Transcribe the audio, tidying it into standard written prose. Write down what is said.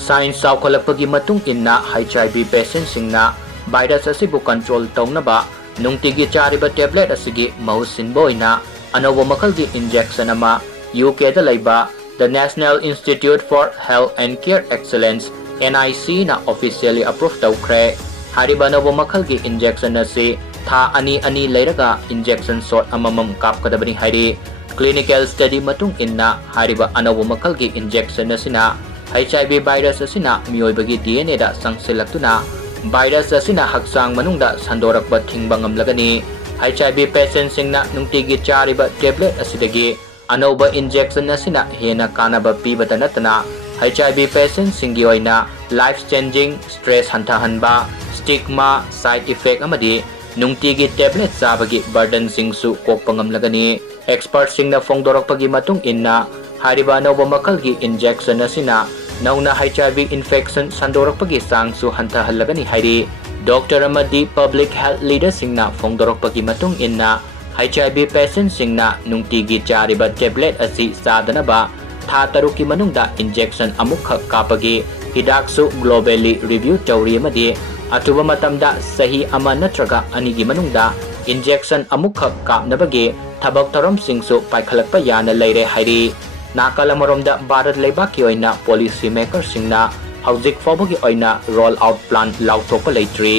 Science saukalapagi matung inna HIV patient singna virus asibu control taunaba Nungtigi Chariba tablet asigi Mahut Sinba Oina Anouba makalgi injection ama UK da laiba the National Institute for Health and Care Excellence NIC na officially approved Toukhre Hariba Anouba makalgi injection asi tha ani leiraga injection shot amamam kapkadabani hairi clinical study matung inna hariba Anouba makalgi injection asina HIV virus asina miyoibagi DNA da sangsilaktuna virus asina haksang manungda sandorakba thingba ngamlagani HIV patient singna Nungtigi Chariba tablet asidagi Anouba injection asina hena kanaba pibata natana HIV patient Singgi oina life changing stress hantahanba stigma side effect amadi Nungtigi tablet sabagi burden singsu kokpa ngamlagani expert singna fongdorakpagi matung inna hariba Anouba makalgi injection asina nauna HIV infection sandorakpagi sangsu hantahalagani hairi doctor amadi public health leader singna fongdorakpagi matung inna HIV patient singna Nungtigi Chariba tablet asi sadanaba tha taruki manungda injection amukha kapagi hidaksu globally review tawri amadi atuba matamda sahi ama natraga anigi manungda injection amukha kapnabagi thabak tarom singsu paikhalakpa yana leire hairi Nakalamoromda Bharat Leibaki oina policy maker singna hauzik fawbagi oina roll out plan lautokpa leitri